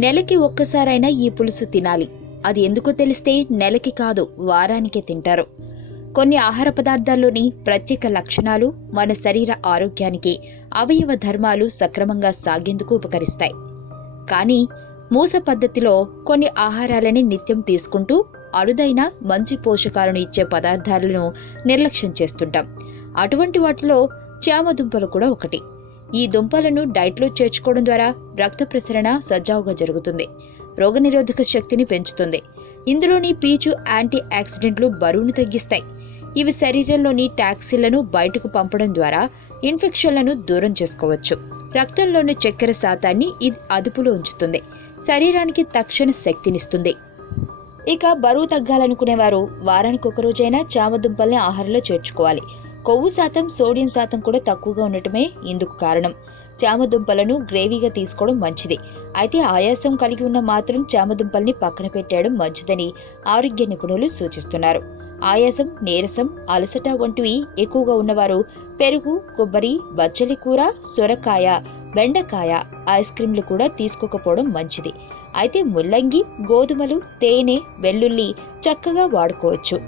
నెలకి ఒక్కసారైనా ఈ పులుసు తినాలి. అది ఎందుకో తెలిస్తే నెలకి కాదు, వారానికే తింటారు. కొన్ని ఆహార పదార్థాల్లోని ప్రత్యేక లక్షణాలు మన శరీర ఆరోగ్యానికి, అవయవ ధర్మాలు సక్రమంగా సాగేందుకు ఉపకరిస్తాయి. కానీ మూస పద్ధతిలో కొన్ని ఆహారాలని నిత్యం తీసుకుంటూ అరుదైన మంచి పోషకాలను ఇచ్చే పదార్థాలను నిర్లక్ష్యం చేస్తుంటాం. అటువంటి వాటిలో చామదుంపలు కూడా ఒకటి. ఈ దుంపలను డైట్లో చేర్చుకోవడం ద్వారా రక్త ప్రసరణ సజావుగా జరుగుతుంది, రోగనిరోధక శక్తిని పెంచుతుంది. ఇందులోని పీచు యాంటీ ఆక్సిడెంట్లు బరువును తగ్గిస్తాయి. ఇవి శరీరంలోని టాక్సిన్లను బయటకు పంపడం ద్వారా ఇన్ఫెక్షన్లను దూరం చేసుకోవచ్చు. రక్తంలోని చక్కెర శాతాన్ని ఇది అదుపులో ఉంచుతుంది, శరీరానికి తక్షణ శక్తినిస్తుంది. ఇక బరువు తగ్గాలనుకునేవారు వారానికి ఒక రోజైనా చామదుంపల్ని ఆహారంలో చేర్చుకోవాలి. కొవ్వు శాతం, సోడియం శాతం కూడా తక్కువగా ఉండటమే ఇందుకు కారణం. చామదుంపలను గ్రేవీగా తీసుకోవడం మంచిది. అయితే ఆయాసం కలిగి ఉన్న మాత్రం చామదుంపల్ని పక్కన పెట్టేయడం మంచిదని ఆరోగ్య నిపుణులు సూచిస్తున్నారు. ఆయాసం, నీరసం, అలసట వంటివి ఎక్కువగా ఉన్నవారు పెరుగు, కొబ్బరి, బచ్చలి కూర, సొరకాయ, బెండకాయ, ఐస్ క్రీంలు కూడా తీసుకోకపోవడం మంచిది. అయితే ముల్లంగి, గోధుమలు, తేనె, వెల్లుల్లి చక్కగా వాడుకోవచ్చు.